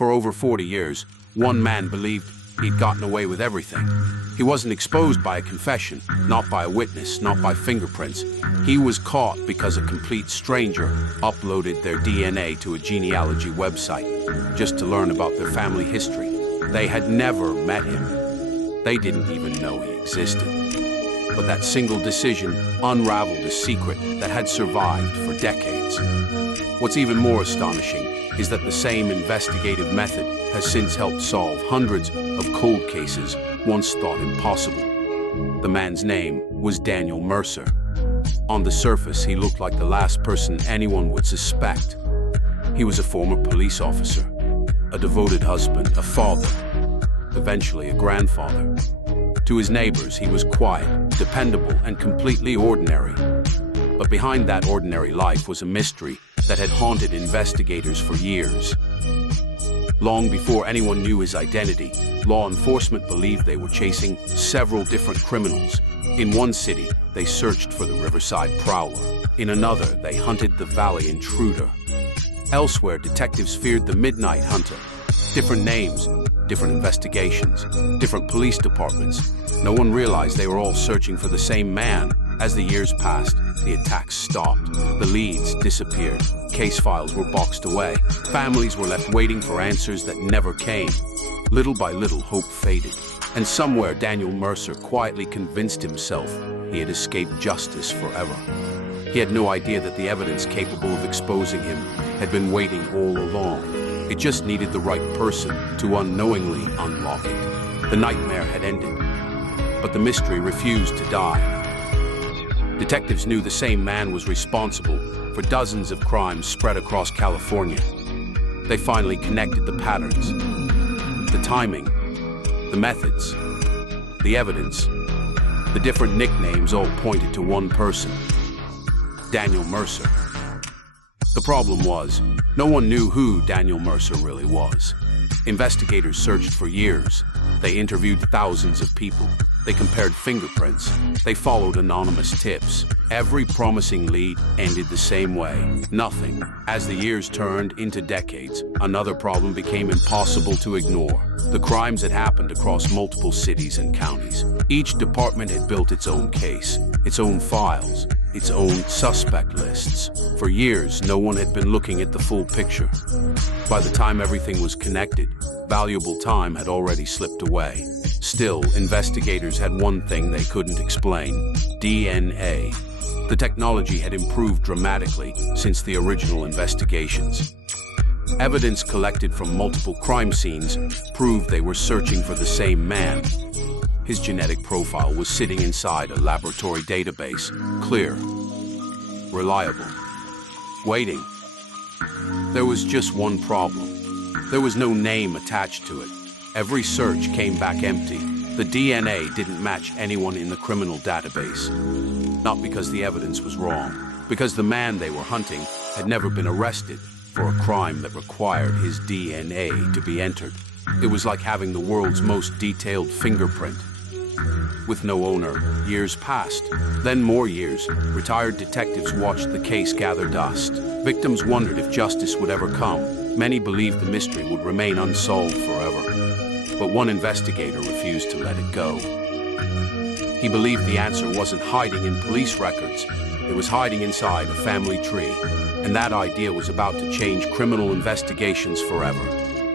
For over 40 years, one man believed he'd gotten away with everything. He wasn't exposed by a confession, not by a witness, not by fingerprints. He was caught because a complete stranger uploaded their DNA to a genealogy website just to learn about their family history. They had never met him. They didn't even know he existed. But that single decision unraveled a secret that had survived for decades. What's even more astonishing is that the same investigative method has since helped solve hundreds of cold cases once thought impossible. The man's name was Daniel Mercer. On the surface, he looked like the last person anyone would suspect. He was a former police officer, a devoted husband, a father, eventually a grandfather. To his neighbors, he was quiet, dependable, and completely ordinary. But behind that ordinary life was a mystery that had haunted investigators for years. Long before anyone knew his identity, law enforcement believed they were chasing several different criminals. In one city, they searched for the Riverside Prowler. In another, they hunted the Valley Intruder. Elsewhere, detectives feared the Midnight Hunter. Different names, different investigations, different police departments. No one realized they were all searching for the same man. As the years passed, the attacks stopped. The leads disappeared. Case files were boxed away. Families were left waiting for answers that never came. Little by little, hope faded. And somewhere, Daniel Mercer quietly convinced himself he had escaped justice forever. He had no idea that the evidence capable of exposing him had been waiting all along. It just needed the right person to unknowingly unlock it. The nightmare had ended, but the mystery refused to die. Detectives knew the same man was responsible for dozens of crimes spread across California. They finally connected the patterns, the timing, the methods, the evidence. The different nicknames all pointed to one person, Daniel Mercer. The problem was, no one knew who Daniel Mercer really was. Investigators searched for years. They interviewed thousands of people. They compared fingerprints. They followed anonymous tips. Every promising lead ended the same way: nothing. As the years turned into decades, another problem became impossible to ignore. The crimes had happened across multiple cities and counties. Each department had built its own case, its own files, its own suspect lists. For years, no one had been looking at the full picture. By the time everything was connected, valuable time had already slipped away. Still, investigators had one thing they couldn't explain: DNA. The technology had improved dramatically since the original investigations. Evidence collected from multiple crime scenes proved they were searching for the same man. His genetic profile was sitting inside a laboratory database, clear, reliable, waiting. There was just one problem. There was no name attached to it. Every search came back empty. The DNA didn't match anyone in the criminal database. Not because the evidence was wrong, because the man they were hunting had never been arrested for a crime that required his DNA to be entered. It was like having the world's most detailed fingerprint. With no owner, years passed. Then more years. Retired detectives watched the case gather dust. Victims wondered if justice would ever come. Many believed the mystery would remain unsolved forever. But one investigator refused to let it go. He believed the answer wasn't hiding in police records. It was hiding inside a family tree. And that idea was about to change criminal investigations forever.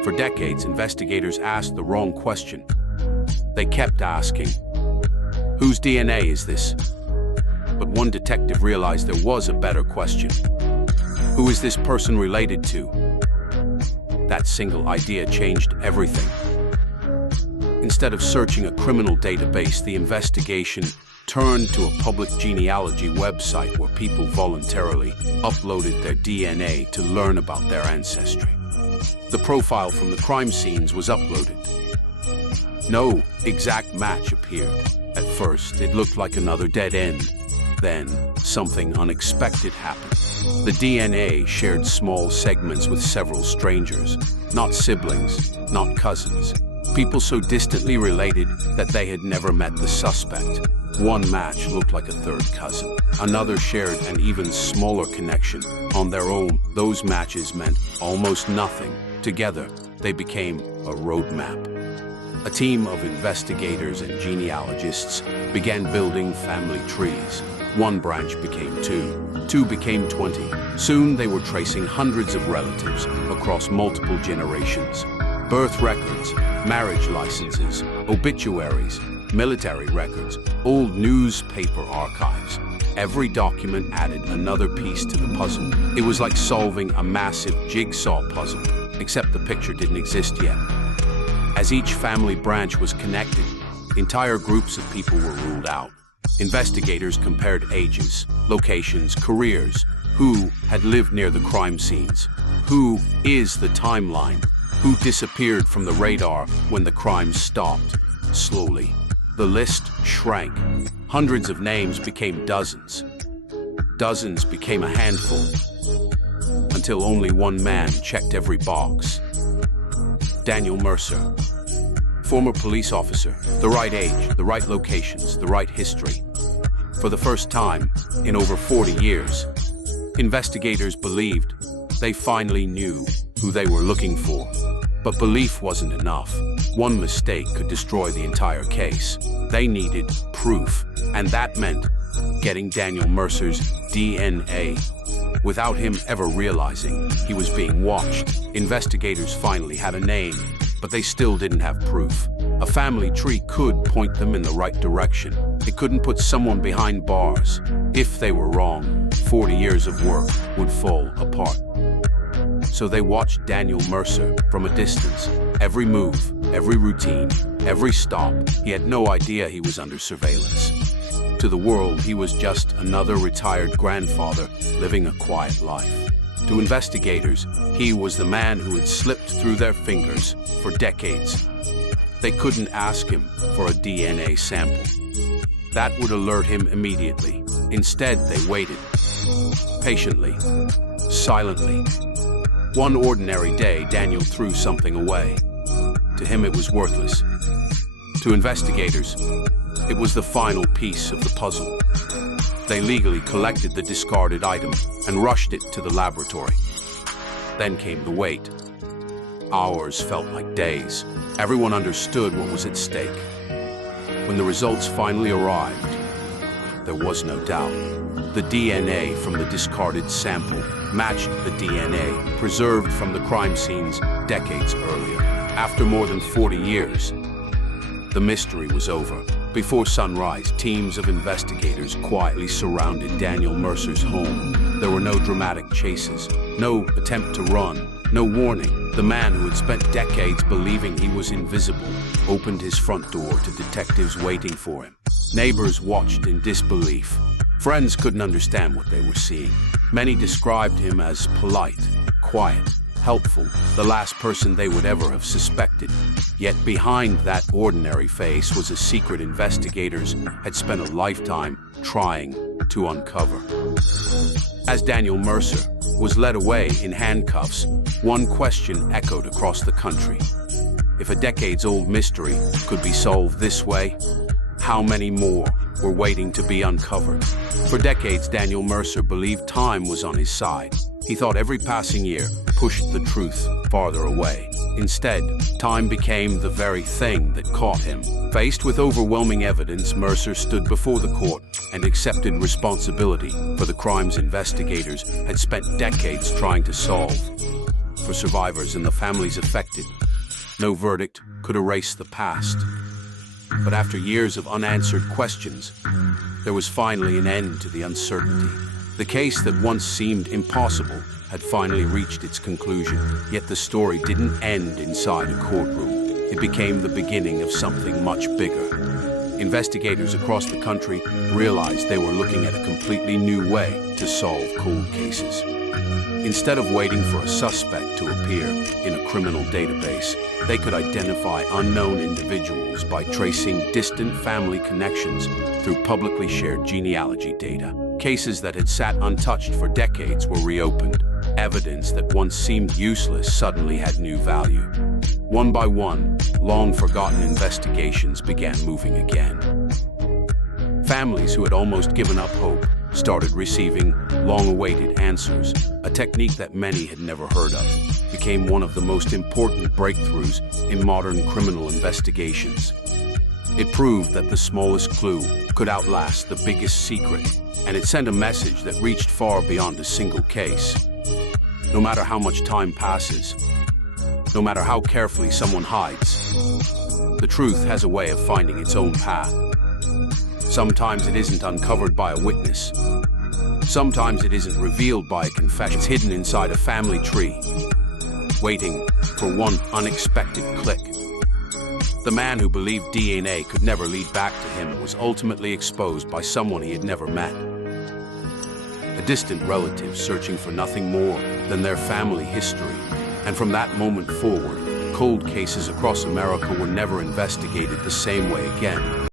For decades, investigators asked the wrong question. They kept asking, whose DNA is this? But one detective realized there was a better question. Who is this person related to? That single idea changed everything. Instead of searching a criminal database, the investigation turned to a public genealogy website where people voluntarily uploaded their DNA to learn about their ancestry. The profile from the crime scenes was uploaded. No exact match appeared. At first, it looked like another dead end. Then, something unexpected happened. The DNA shared small segments with several strangers, not siblings, not cousins. People so distantly related that they had never met the suspect. One match looked like a third cousin. Another shared an even smaller connection. On their own, those matches meant almost nothing. Together, they became a roadmap. A team of investigators and genealogists began building family trees. One branch became two became 20. Soon they were tracing hundreds of relatives across multiple generations. Birth records, marriage licenses, obituaries, military records, old newspaper archives. Every document added another piece to the puzzle. It was like solving a massive jigsaw puzzle, except the picture didn't exist yet. As each family branch was connected, entire groups of people were ruled out. Investigators compared ages, locations, careers, who had lived near the crime scenes, who is the timeline, who disappeared from the radar when the crime stopped. Slowly, the list shrank. Hundreds of names became dozens. Dozens became a handful, until only one man checked every box. Daniel Mercer. Former police officer, the right age, the right locations, the right history. For the first time in over 40 years, investigators believed they finally knew who they were looking for. But belief wasn't enough. One mistake could destroy the entire case. They needed proof, and that meant getting Daniel Mercer's DNA. Without him ever realizing he was being watched, investigators finally had a name, but they still didn't have proof. A family tree could point them in the right direction. It couldn't put someone behind bars. If they were wrong, 40 years of work would fall apart. So they watched Daniel Mercer from a distance. Every move, every routine, every stop. He had no idea he was under surveillance. To the world, he was just another retired grandfather living a quiet life. To investigators, he was the man who had slipped through their fingers for decades. They couldn't ask him for a DNA sample. That would alert him immediately. Instead, they waited. Patiently. Silently. One ordinary day, Daniel threw something away. To him, it was worthless. To investigators, it was the final piece of the puzzle. They legally collected the discarded item and rushed it to the laboratory. Then came the wait. Hours felt like days. Everyone understood what was at stake. When the results finally arrived, there was no doubt. The DNA from the discarded sample matched the DNA preserved from the crime scenes decades earlier. After more than 40 years, the mystery was over. Before sunrise, teams of investigators quietly surrounded Daniel Mercer's home. There were no dramatic chases, no attempt to run, no warning. The man who had spent decades believing he was invisible opened his front door to detectives waiting for him. Neighbors watched in disbelief. Friends couldn't understand what they were seeing. Many described him as polite, quiet, helpful, the last person they would ever have suspected. Yet behind that ordinary face was a secret investigators had spent a lifetime trying to uncover. As Daniel Mercer was led away in handcuffs, one question echoed across the country. If a decades-old mystery could be solved this way, how many more were waiting to be uncovered? For decades, Daniel Mercer believed time was on his side. He thought every passing year pushed the truth farther away. Instead, time became the very thing that caught him. Faced with overwhelming evidence, Mercer stood before the court and accepted responsibility for the crimes investigators had spent decades trying to solve. For survivors and the families affected, no verdict could erase the past. But after years of unanswered questions, there was finally an end to the uncertainty. The case that once seemed impossible had finally reached its conclusion. Yet the story didn't end inside a courtroom. It became the beginning of something much bigger. Investigators across the country realized they were looking at a completely new way to solve cold cases. Instead of waiting for a suspect to appear in a criminal database, they could identify unknown individuals by tracing distant family connections through publicly shared genealogy data. Cases that had sat untouched for decades were reopened. Evidence that once seemed useless suddenly had new value. One by one, long-forgotten investigations began moving again. Families who had almost given up hope started receiving long-awaited answers. A technique that many had never heard of became one of the most important breakthroughs in modern criminal investigations. It proved that the smallest clue could outlast the biggest secret, and it sent a message that reached far beyond a single case. No matter how much time passes, no matter how carefully someone hides, the truth has a way of finding its own path. Sometimes it isn't uncovered by a witness. Sometimes it isn't revealed by a confession. It's hidden inside a family tree, waiting for one unexpected click. The man who believed DNA could never lead back to him was ultimately exposed by someone he had never met. A distant relative searching for nothing more than their family history. And from that moment forward, cold cases across America were never investigated the same way again.